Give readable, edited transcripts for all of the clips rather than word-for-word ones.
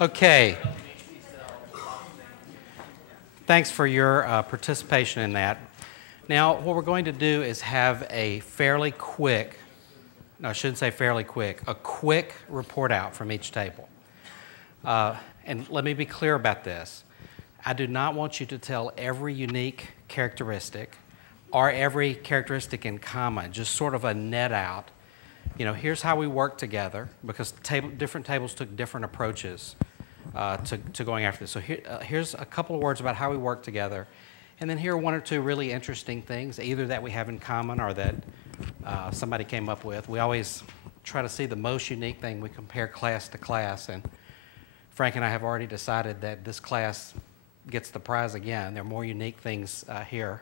Okay. Thanks for your participation in that. Now, what we're going to do is have a fairly quick, no, I shouldn't say fairly quick, a quick report out from each table. And let me be clear about this. I do not want you to tell every unique characteristic or every characteristic in common, just sort of a net out. You know, here's how we work together, because different tables took different approaches to going after this. So here's a couple of words about how we work together. And then here are one or two really interesting things, either that we have in common or that somebody came up with. We always try to see the most unique thing. We compare class to class. And Frank and I have already decided that this class gets the prize again. There are more unique things here.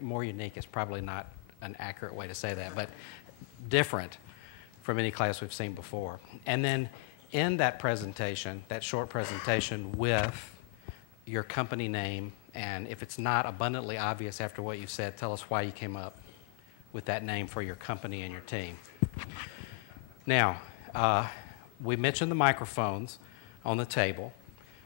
More unique is probably not an accurate way to say that, but different from any class we've seen before. And then in that presentation, that short presentation with your company name, and if it's not abundantly obvious after what you've said, tell us why you came up with that name for your company and your team. Now, we mentioned the microphones on the table.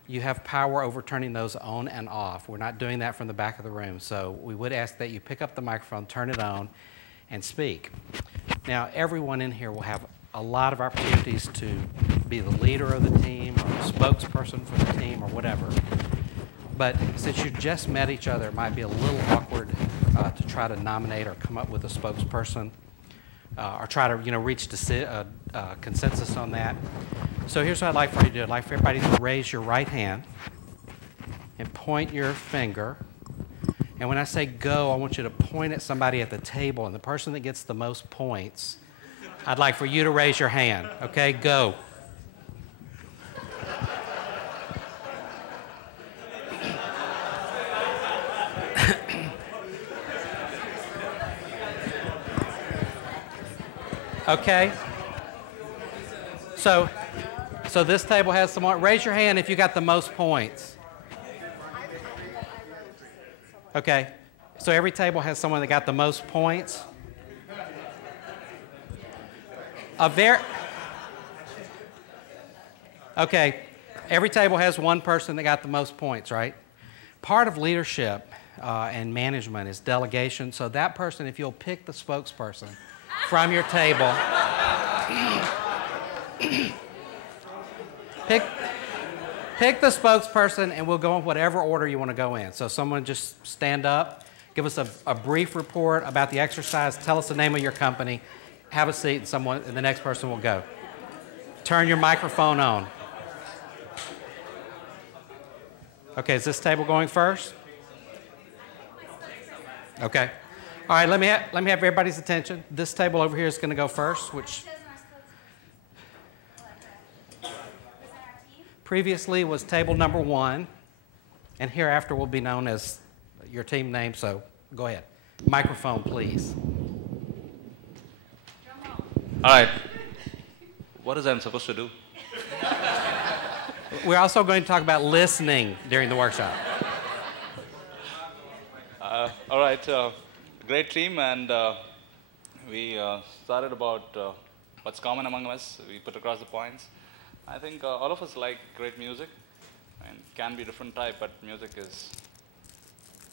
You have power over turning those on and off. We're not doing that from the back of the room, so we would ask that you pick up the microphone, turn it on, and speak. Now, everyone in here will have a lot of opportunities to be the leader of the team or the spokesperson for the team or whatever. But since you just met each other, it might be a little awkward to try to nominate or come up with a spokesperson or try to reach consensus on that. So here's what I'd like for you to do. I'd like for everybody to raise your right hand and point your finger. And when I say go, I want you to point at somebody at the table, and the person that gets the most points, I'd like for you to raise your hand. Okay, go. Okay. So this table has someone. Raise your hand if you got the most points. Okay. So every table has someone that got the most points. Okay. Every table has one person that got the most points, right? Part of leadership and management is delegation. So that person, if you'll pick the spokesperson from your table, pick the spokesperson, and we'll go in whatever order you want to go in. So someone just stand up, give us a brief report about the exercise, tell us the name of your company, have a seat, and the next person will go. Turn your microphone on. Okay, is this table going first? Okay. All right, let me have everybody's attention. This table over here is going to go first, which previously was table number 1, and hereafter will be known as your team name, so go ahead. Microphone, please. All right. What is I'm supposed to do? We're also going to talk about listening during the workshop. All right. Great team, and we started about what's common among us. We put across the points. I think all of us like great music, and it can be different type, but music is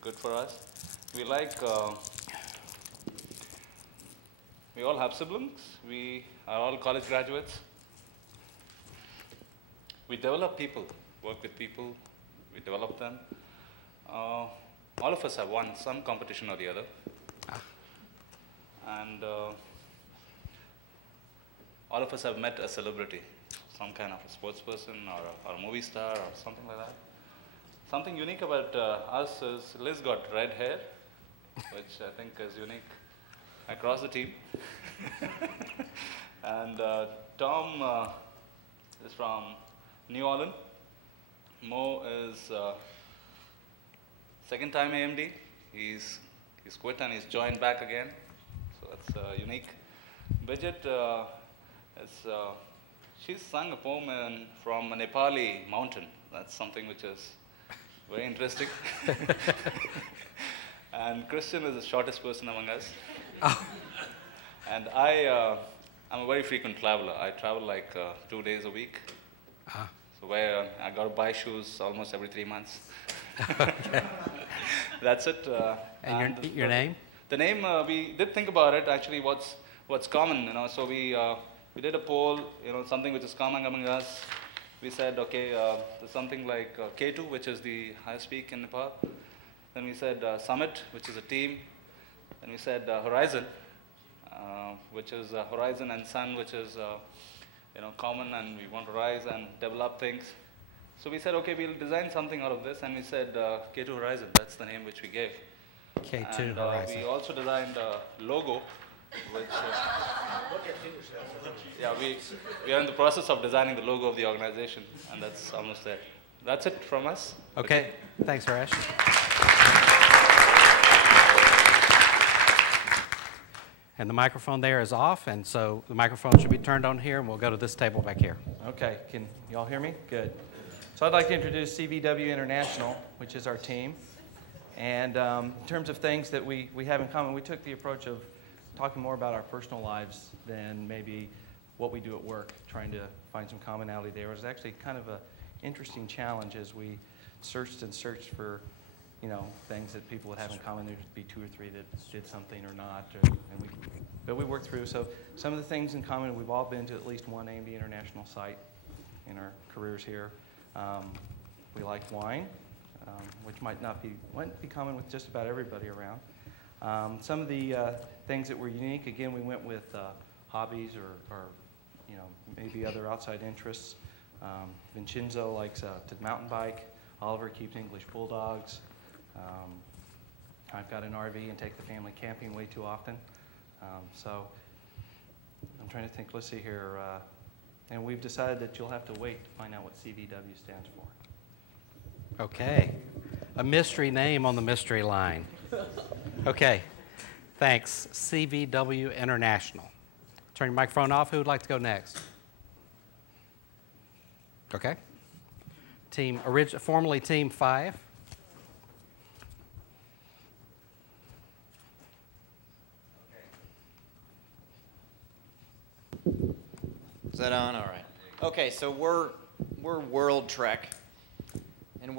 good for us. We like, we all have siblings. We are all college graduates. We develop people, work with people, we develop them. All of us have won some competition or the other. And all of us have met a celebrity, some kind of a sports person or a movie star or something like that. Something unique about us is Liz got red hair, which I think is unique across the team. And Tom is from New Orleans. Mo is second time AMD. He's quit and he's joined back again. So that's unique. Bridget, she's sung a poem from a Nepali mountain. That's something which is very interesting. And Christian is the shortest person among us. Oh. And I'm a very frequent traveler. I travel like 2 days a week. So where I got to buy shoes almost every 3 months. Okay. That's it. And your name? The name, we did think about it, actually, what's common, you know. So we did a poll, you know, something which is common among us. We said, okay, there's something like K2, which is the highest peak in Nepal. Then we said Summit, which is a team. Then we said Horizon, which is Horizon, and Sun, which is you know, common, and we want to rise and develop things. So we said, okay, we'll design something out of this, and we said K2 Horizon. That's the name which we gave. K2 and, Horizon. We also designed a logo, which yeah, we are in the process of designing the logo of the organization, and that's almost there. That's it from us. Okay. Thanks, Harish. And the microphone there is off, and so the microphone should be turned on here, and we'll go to this table back here. Okay, can you all hear me? Good. So I'd like to introduce CVW International, which is our team. And in terms of things that we have in common, we took the approach of talking more about our personal lives than maybe what we do at work, trying to find some commonality there. It was actually kind of an interesting challenge as we searched and searched for, you know, things that people would have in common. There'd be 2 or 3 that did something or not, but we worked through. So some of the things in common, we've all been to at least one AMD International site in our careers here. We like wine, which might be common with just about everybody around. Some of the things that were unique, again, we went with hobbies or you know, maybe other outside interests. Vincenzo likes to mountain bike. Oliver keeps English bulldogs. I've got an RV and take the family camping way too often. So I'm trying to think, let's see here. And we've decided that you'll have to wait to find out what CVW stands for. Okay. A mystery name on the mystery line. Okay. Thanks. CVW International. Turn your microphone off. Who would like to go next? Okay. Formerly Team 5. Is that on? All right. Okay, so we're World Trek, and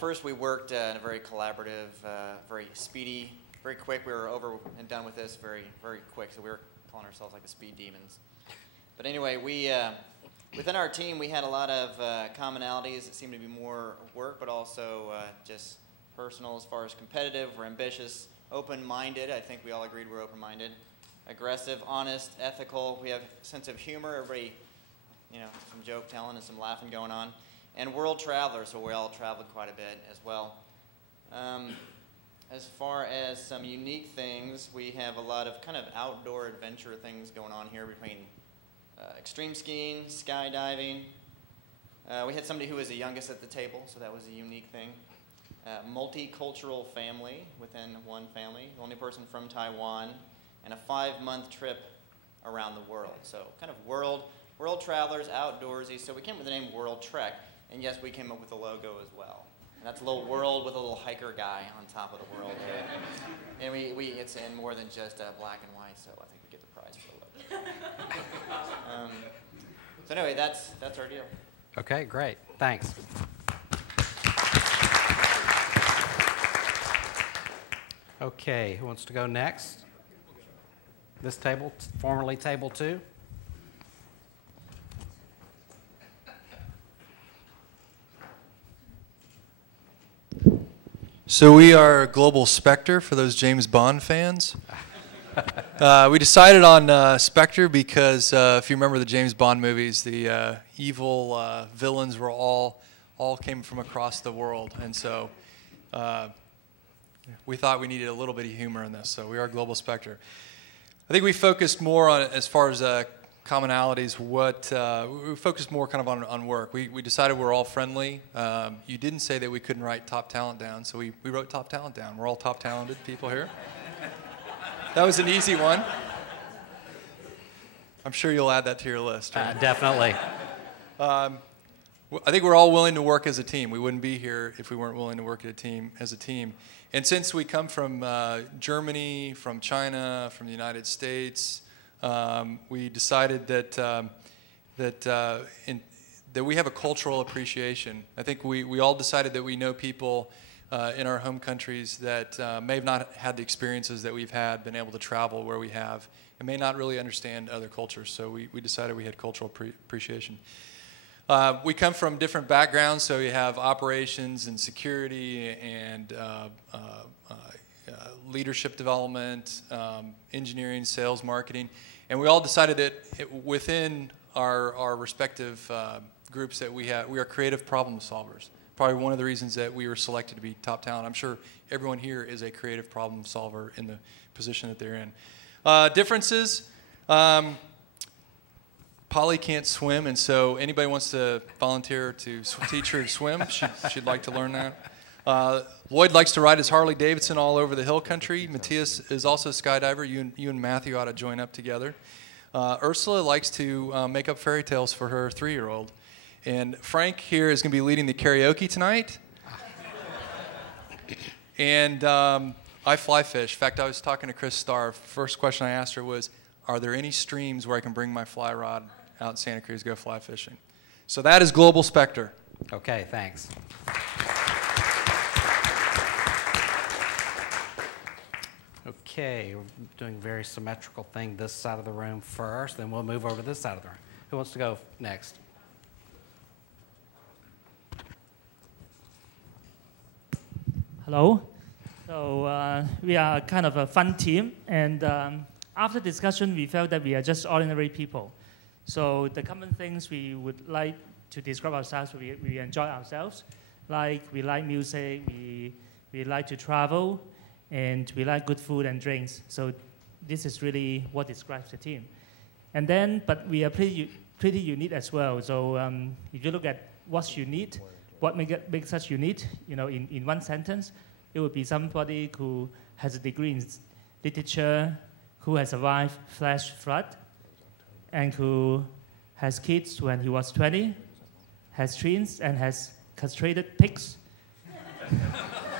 first we worked in a very collaborative, very speedy, very quick. We were over and done with this very, very quick. So we were calling ourselves like the Speed Demons. But anyway, within our team we had a lot of commonalities. It seemed to be more work, but also just personal as far as competitive. We're ambitious, open-minded. I think we all agreed we're open-minded. Aggressive, honest, ethical. We have a sense of humor. Everybody, you know, some joke telling and some laughing going on. And world travelers, so we all traveled quite a bit as well. As far as some unique things, we have a lot of kind of outdoor adventure things going on here between extreme skiing, skydiving. We had somebody who was the youngest at the table, so that was a unique thing. Multicultural family within one family, the only person from Taiwan, and a 5-month trip around the world. So kind of world travelers, outdoorsy. So we came up with the name World Trek, and yes, we came up with the logo as well. And that's a little world with a little hiker guy on top of the world. And it's in more than just black and white, so I think we get the prize for the logo. So anyway, that's our deal. Okay, great. Thanks. Okay, who wants to go next? This table, formerly table 2. So we are Global Spectre for those James Bond fans. We decided on Spectre because if you remember the James Bond movies, the evil villains were all came from across the world, and so we thought we needed a little bit of humor in this. So we are Global Spectre. I think we focused more on, as far as commonalities, we focused more kind of on work. We decided we're all friendly. You didn't say that we couldn't write top talent down, so we wrote top talent down. We're all top talented people here. That was an easy one. I'm sure you'll add that to your list. Right? Definitely. I think we're all willing to work as a team. We wouldn't be here if we weren't willing to work as a team. And since we come from Germany, from China, from the United States, we decided that that we have a cultural appreciation. I think we all decided that we know people in our home countries that may have not had the experiences that we've had, been able to travel where we have, and may not really understand other cultures. So we decided we had cultural appreciation. We come from different backgrounds, so you have operations and security and leadership development, engineering, sales, marketing, and we all decided that within our respective groups that we are creative problem solvers. Probably one of the reasons that we were selected to be top talent. I'm sure everyone here is a creative problem solver in the position that they're in. Differences. Polly can't swim, and so anybody wants to volunteer to teach her to swim, she'd like to learn that. Lloyd likes to ride his Harley Davidson all over the hill country. Matthias is also a skydiver. You and Matthew ought to join up together. Ursula likes to make up fairy tales for her 3-year-old. And Frank here is going to be leading the karaoke tonight. And I fly fish. In fact, I was talking to Chris Starr. First question I asked her was, are there any streams where I can bring my fly rod out in Santa Cruz to go fly fishing? So that is Global Spectre. Okay, thanks. Okay, we're doing a very symmetrical thing this side of the room first, then we'll move over to this side of the room. Who wants to go next? Hello. So we are kind of a fun team, and after discussion, we felt that we are just ordinary people. So the common things we would like to describe ourselves, we enjoy ourselves. Like we like music, we like to travel, and we like good food and drinks. So this is really what describes the team. And then, but we are pretty unique as well. So if you look at what's unique, what makes us unique, in one sentence, it would be somebody who has a degree in literature, who has survived flash flood, and who has kids when he was 20, has twins, and has castrated pigs,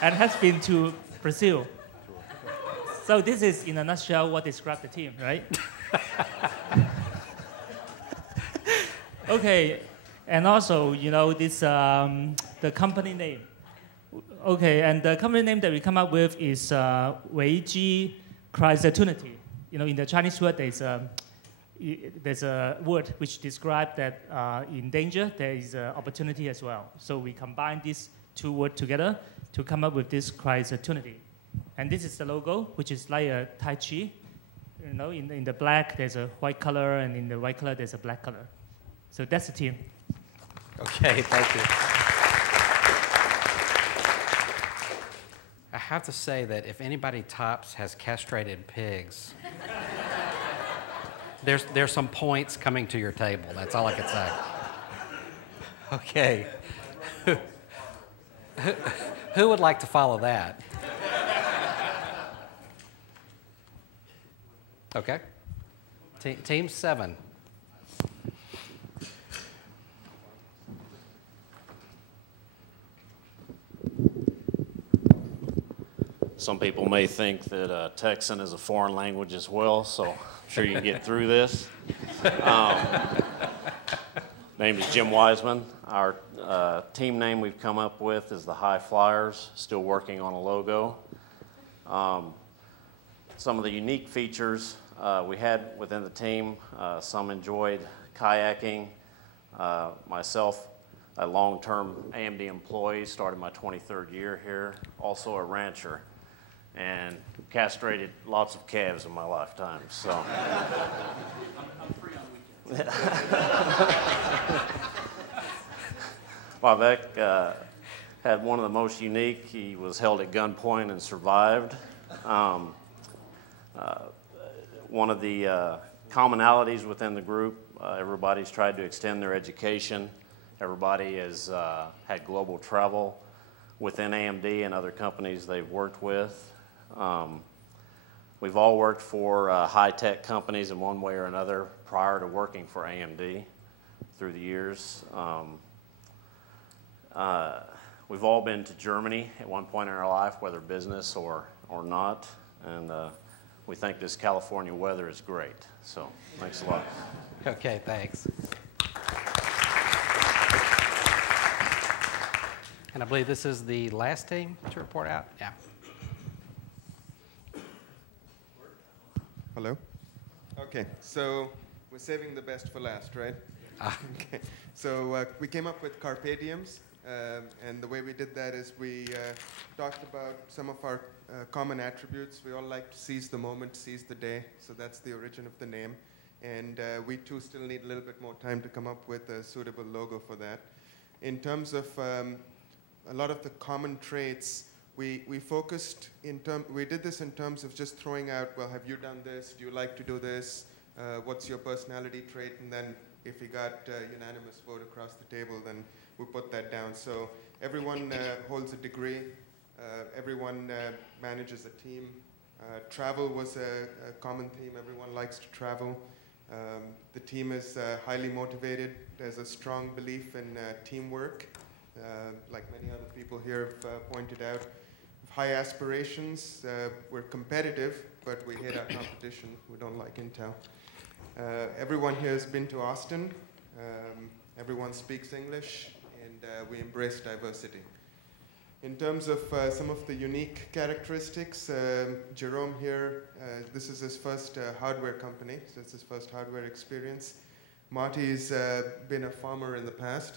and has been to Brazil. So this is, in a nutshell, what describes the team, right? Okay, and also, this the company name. Okay, and the company name that we come up with is Weiji Opportunity. In the Chinese word, there's a word which describes that in danger there is opportunity as well. So we combine these two words together to come up with this opportunity. And this is the logo, which is like a Tai Chi. In the black there's a white color, and in the white color there's a black color. So that's the team. Okay, thank you. I have to say that if anybody tops has castrated pigs, there's some points coming to your table. That's all I can say. Okay. Who would like to follow that? Okay. Team 7. Some people may think that Texan is a foreign language as well, so I'm sure you can get through this. Name is Jim Wiseman. Our team name we've come up with is the High Flyers, still working on a logo. Some of the unique features we had within the team, some enjoyed kayaking. Myself, a long-term AMD employee, started my 23rd year here, also a rancher, and castrated lots of calves in my lifetime. So I'm free on weekends. Vivek had one of the most unique. He was held at gunpoint and survived. One of the commonalities within the group, everybody's tried to extend their education. Everybody has had global travel within AMD and other companies they've worked with. We've all worked for high-tech companies in one way or another prior to working for AMD through the years. We've all been to Germany at one point in our life, whether business or not, and we think this California weather is great. So thanks a lot. Okay, thanks. And I believe this is the last team to report out. Yeah. Hello? Okay, so we're saving the best for last, right? Okay. So we came up with carpe diems, and the way we did that is we talked about some of our common attributes. We all like to seize the moment, seize the day, so that's the origin of the name. And we too still need a little bit more time to come up with a suitable logo for that. In terms of a lot of the common traits, we focused we did this in terms of just throwing out, well, have you done this? Do you like to do this? What's your personality trait? And then if we got unanimous vote across the table, then we put that down. So everyone holds a degree. Everyone manages a team. Travel was a common theme. Everyone likes to travel. The team is highly motivated. There's a strong belief in teamwork, like many other people here have pointed out. High aspirations. We're competitive, but we hate our competition. We don't like Intel. Everyone here has been to Austin. Everyone speaks English, and we embrace diversity. In terms of some of the unique characteristics, Jerome here, this is his first hardware company, so it's his first hardware experience. Marty's been a farmer in the past,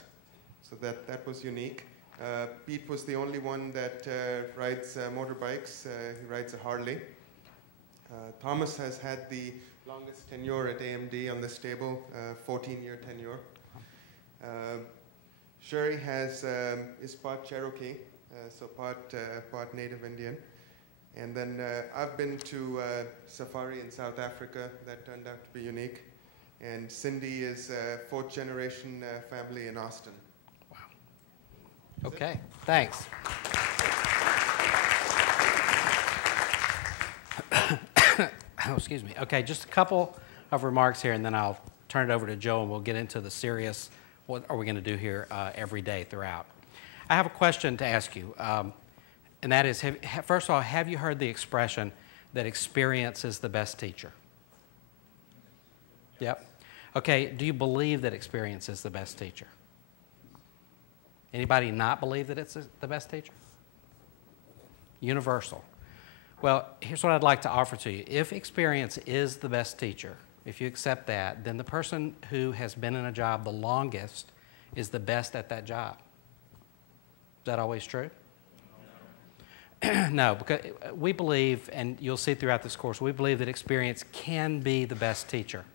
so that was unique. Pete was the only one that rides motorbikes. He rides a Harley. Thomas has had the longest tenure at AMD on this table, 14-year tenure. Sherry is part Cherokee, so part Native Indian. And then I've been to safari in South Africa. That turned out to be unique. And Cindy is fourth generation family in Austin. Okay, thanks. Oh, excuse me. Okay, just a couple of remarks here, and then I'll turn it over to Joe, and we'll get into the serious, what are we going to do here every day throughout. I have a question to ask you, and that is, first of all, have you heard the expression that experience is the best teacher? Yep. Okay, do you believe that experience is the best teacher? Anybody not believe that it's the best teacher? Universal. Well, here's what I'd like to offer to you. If experience is the best teacher, if you accept that, then the person who has been in a job the longest is the best at that job. Is that always true? No, because we believe, and you'll see throughout this course, we believe that experience can be the best teacher.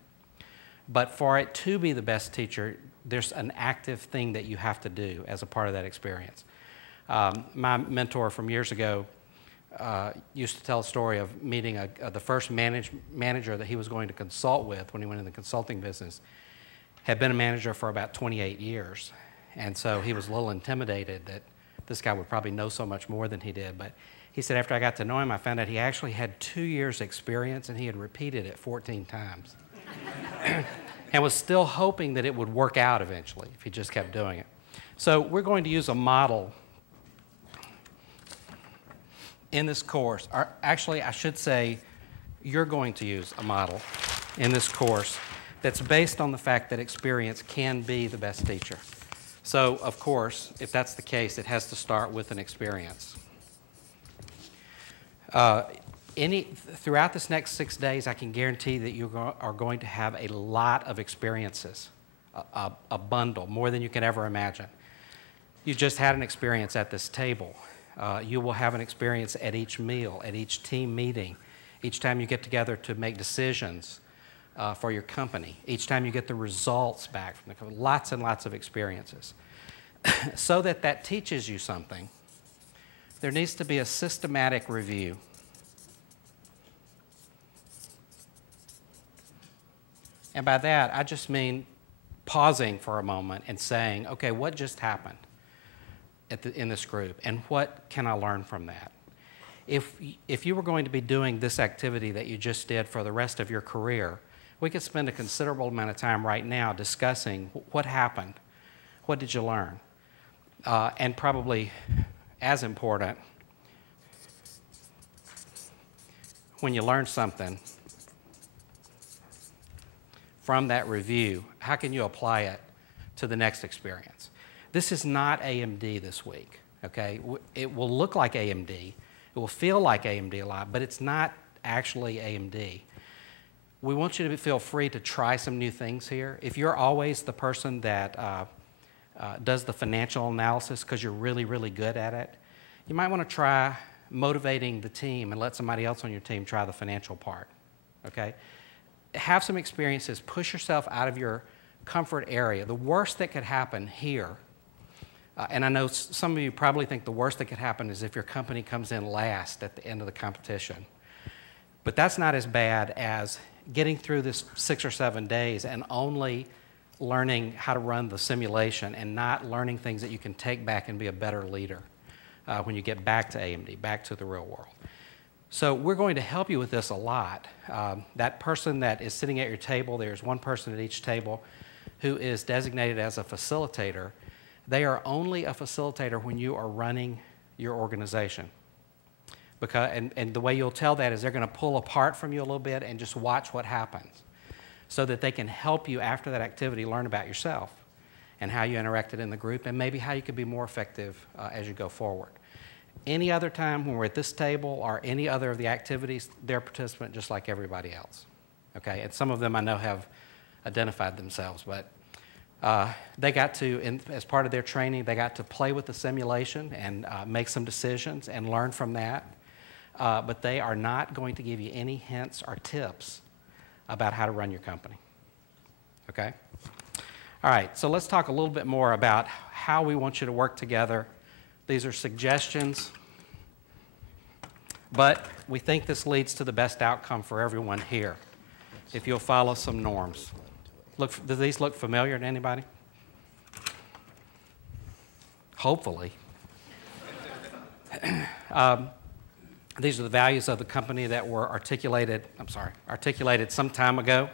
But for it to be the best teacher, there's an active thing that you have to do as a part of that experience. My mentor from years ago used to tell a story of meeting the first manager that he was going to consult with when he went in the consulting business. Had been a manager for about 28 years. And so he was a little intimidated that this guy would probably know so much more than he did. But he said, after I got to know him, I found out he actually had 2 years experience, and he had repeated it 14 times. And was still hoping that it would work out eventually if he just kept doing it. So we're going to use a model in this course. Actually, I should say you're going to use a model in this course that's based on the fact that experience can be the best teacher. So, of course, if that's the case, it has to start with an experience. Throughout this next 6 days, I can guarantee that you are going to have a lot of experiences, a bundle, more than you can ever imagine. You just had an experience at this table. You will have an experience at each meal, at each team meeting, each time you get together to make decisions for your company, each time you get the results back from the company, lots and lots of experiences. So that teaches you something, there needs to be a systematic review. And by that, I just mean pausing for a moment and saying, okay, what just happened in this group, and what can I learn from that? If you were going to be doing this activity that you just did for the rest of your career, we could spend a considerable amount of time right now discussing what happened, what did you learn, and probably as important, when you learn something from that review, how can you apply it to the next experience? This is not AMD this week. okay? It will look like AMD. It will feel like AMD a lot, but it's not actually AMD. We want you to feel free to try some new things here. If you're always the person that does the financial analysis because you're really, really good at it, you might want to try motivating the team and let somebody else on your team try the financial part, okay? Have some experiences. Push yourself out of your comfort area. The worst that could happen here, and I know some of you probably think the worst that could happen is if your company comes in last at the end of the competition. But that's not as bad as getting through this 6 or 7 days and only learning how to run the simulation and not learning things that you can take back and be a better leader when you get back to AMD, back to the real world. So we're going to help you with this a lot. That person that is sitting at your table, there's one person at each table who is designated as a facilitator. They are only a facilitator when you are running your organization. And the way you'll tell that is they're going to pull apart from you a little bit and just watch what happens so that they can help you after that activity learn about yourself and how you interacted in the group and maybe how you could be more effective as you go forward. Any other time when we're at this table or any other of the activities, they're a participant just like everybody else. Okay? And some of them I know have identified themselves, but they got to, as part of their training, they got to play with the simulation and make some decisions and learn from that. But they are not going to give you any hints or tips about how to run your company. Okay? All right, so let's talk a little bit more about how we want you to work together. These are suggestions, but we think this leads to the best outcome for everyone here if you'll follow some norms. Do these look familiar to anybody? Hopefully. These are the values of the company that were articulated some time ago,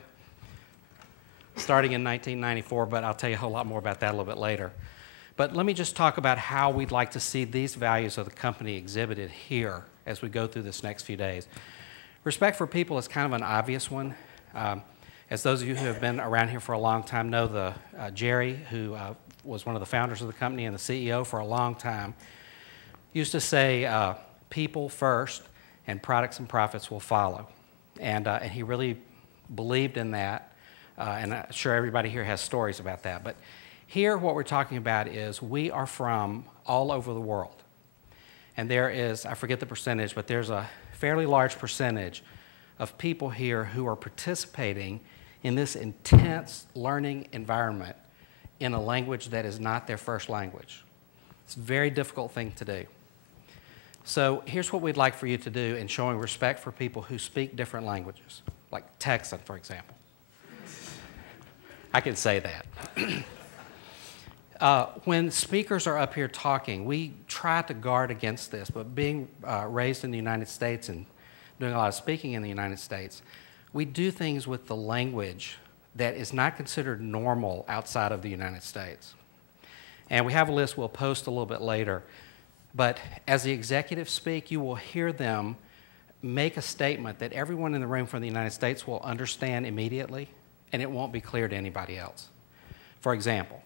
starting in 1994, but I'll tell you a whole lot more about that a little bit later. But let me just talk about how we'd like to see these values of the company exhibited here as we go through this next few days. Respect for people is kind of an obvious one. As those of you who have been around here for a long time know, Jerry, who was one of the founders of the company and the CEO for a long time, used to say, people first and products and profits will follow. And he really believed in that, and I'm sure everybody here has stories about that. But here what we're talking about is we are from all over the world. And there is, I forget the percentage, but there's a fairly large percentage of people here who are participating in this intense learning environment in a language that is not their first language. It's a very difficult thing to do. So here's what we'd like for you to do in showing respect for people who speak different languages, like Texan, for example. I can say that. When speakers are up here talking, we try to guard against this, but being raised in the United States and doing a lot of speaking in the United States, we do things with the language that is not considered normal outside of the United States. And we have a list we'll post a little bit later. But as the executives speak, you will hear them make a statement that everyone in the room from the United States will understand immediately, and it won't be clear to anybody else. For example,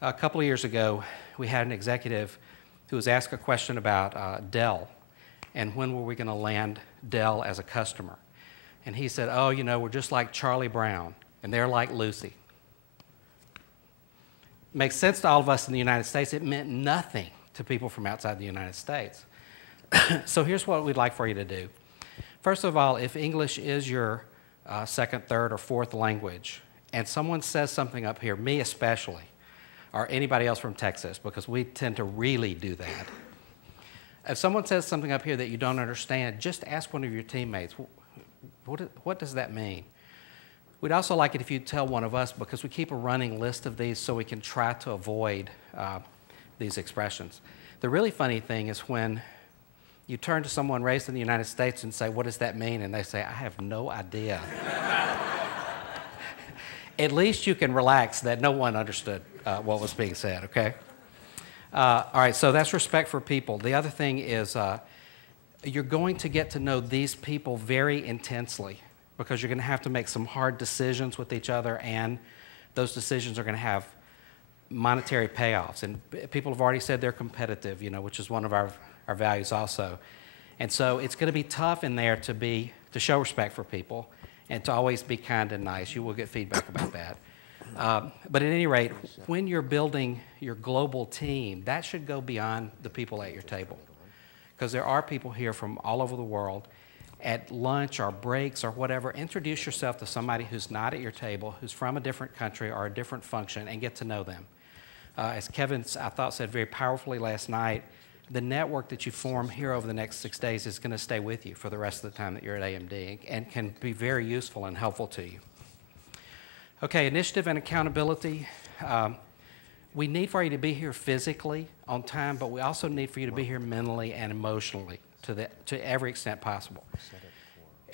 a couple of years ago, we had an executive who was asked a question about Dell, and when were we going to land Dell as a customer? And he said, oh, you know, we're just like Charlie Brown, and they're like Lucy. Makes sense to all of us in the United States. It meant nothing to people from outside the United States. So here's what we'd like for you to do. First of all, if English is your second, third, or fourth language, and someone says something up here, me especially, or anybody else from Texas, because we tend to really do that. If someone says something up here that you don't understand, just ask one of your teammates, what does that mean? We'd also like it if you'd tell one of us, because we keep a running list of these so we can try to avoid these expressions. The really funny thing is when you turn to someone raised in the United States and say, what does that mean? And they say, I have no idea. At least you can relax that no one understood what was being said, okay? All right, so that's respect for people. The other thing is you're going to get to know these people very intensely because you're going to have to make some hard decisions with each other, and those decisions are going to have monetary payoffs. And people have already said they're competitive, you know, which is one of our values also. And so it's going to be tough in there to show respect for people and to always be kind and nice. You will get feedback about that. But at any rate, when you're building your global team, that should go beyond the people at your table. Because there are people here from all over the world. At lunch or breaks or whatever, introduce yourself to somebody who's not at your table, who's from a different country or a different function, and get to know them. As Kevin, I thought, said very powerfully last night, the network that you form here over the next 6 days is going to stay with you for the rest of the time that you're at AMD and can be very useful and helpful to you. Okay, initiative and accountability. We need for you to be here physically on time, but we also need for you to be here mentally and emotionally to every extent possible.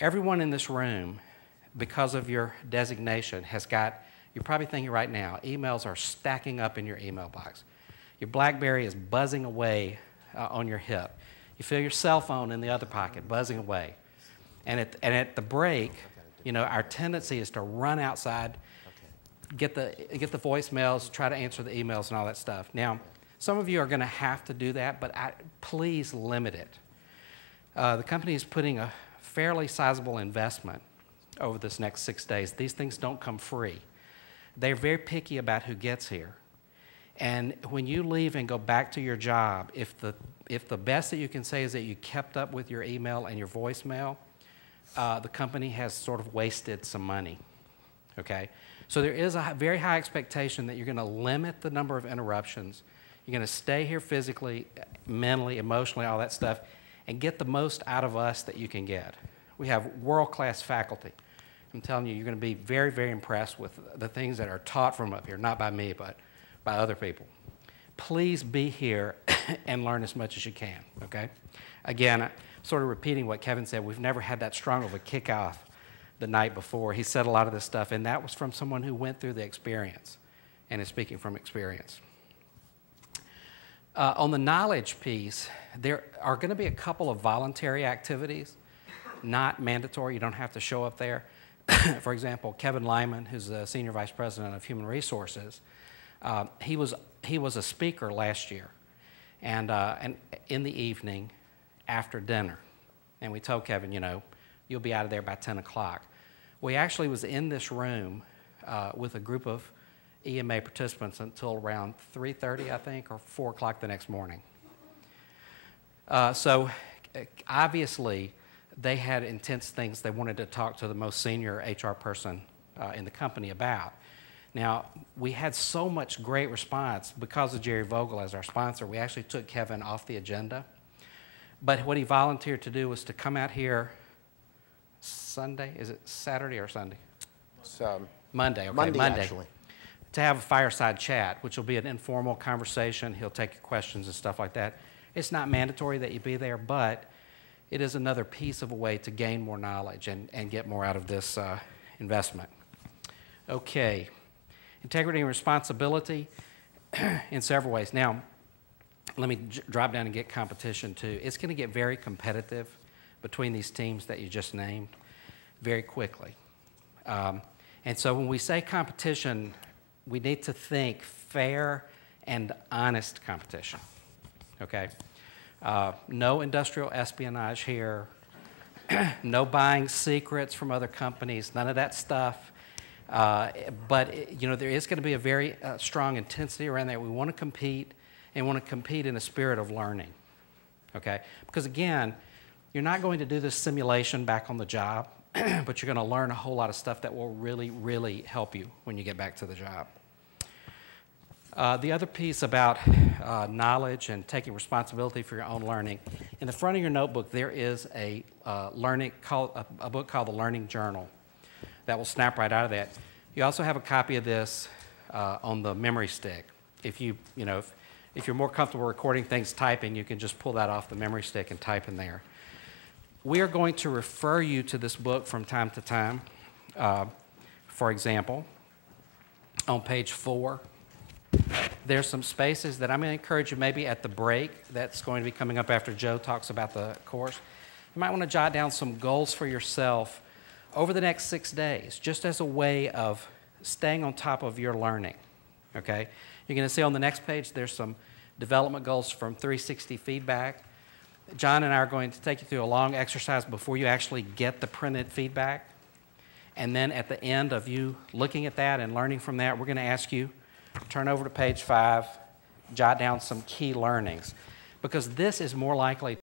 Everyone in this room, because of your designation, has got, you're probably thinking right now, emails are stacking up in your email box. Your BlackBerry is buzzing away on your hip. You feel your cell phone in the other pocket, buzzing away. And at the break, you know, our tendency is to run outside, get the voicemails, try to answer the emails and all that stuff. Now, some of you are going to have to do that, but please limit it. The company is putting a fairly sizable investment over this next 6 days. These things don't come free. They're very picky about who gets here. And when you leave and go back to your job, if the best that you can say is that you kept up with your email and your voicemail, the company has sort of wasted some money, okay? So there is a very high expectation that you're going to limit the number of interruptions. You're going to stay here physically, mentally, emotionally, all that stuff, and get the most out of us that you can get. We have world-class faculty. I'm telling you, you're going to be very, very impressed with the things that are taught from up here, not by me, but by other people. Please be here and learn as much as you can, okay? Again, sort of repeating what Kevin said, we've never had that strong of a kickoff the night before. He said a lot of this stuff, and that was from someone who went through the experience and is speaking from experience. On the knowledge piece, there are going to be a couple of voluntary activities, not mandatory. You don't have to show up there. For example, Kevin Lyman, who's the Senior Vice President of Human Resources, he was a speaker last year, and in the evening after dinner. And we told Kevin, you know, you'll be out of there by 10 o'clock. We actually was in this room with a group of EMA participants until around 3:30, I think, or 4 o'clock the next morning. So obviously, they had intense things they wanted to talk to the most senior HR person in the company about. Now, we had so much great response because of Jerry Vogel as our sponsor. We actually took Kevin off the agenda. But what he volunteered to do was to come out here Sunday. Is it Saturday or Sunday? It's, Monday. Okay, Monday, actually. To have a fireside chat, which will be an informal conversation. He'll take your questions and stuff like that. It's not mandatory that you be there, but it is another piece of a way to gain more knowledge and get more out of this investment. Okay. Integrity and responsibility in several ways. Now, let me drop down and get competition too. It's going to get very competitive between these teams that you just named very quickly. And so when we say competition, we need to think fair and honest competition, okay? No industrial espionage here, no buying secrets from other companies, none of that stuff. But you know, there is going to be a very strong intensity around that. We want to compete, and want to compete in a spirit of learning, okay? Because again, you're not going to do this simulation back on the job, but you're going to learn a whole lot of stuff that will really, really help you when you get back to the job. The other piece about knowledge and taking responsibility for your own learning, in the front of your notebook there is a book called The Learning Journal that will snap right out of that. You also have a copy of this on the memory stick. If you're more comfortable recording things typing, you can just pull that off the memory stick and type in there. We are going to refer you to this book from time to time. For example, on page 4, there's some spaces that I'm going to encourage you maybe at the break that's going to be coming up after Joe talks about the course. You might want to jot down some goals for yourself over the next 6 days, just as a way of staying on top of your learning, okay? You're going to see on the next page there's some development goals from 360 feedback. John and I are going to take you through a long exercise before you actually get the printed feedback. And then at the end of you looking at that and learning from that, we're going to ask you to turn over to page 5, jot down some key learnings. Because this is more likely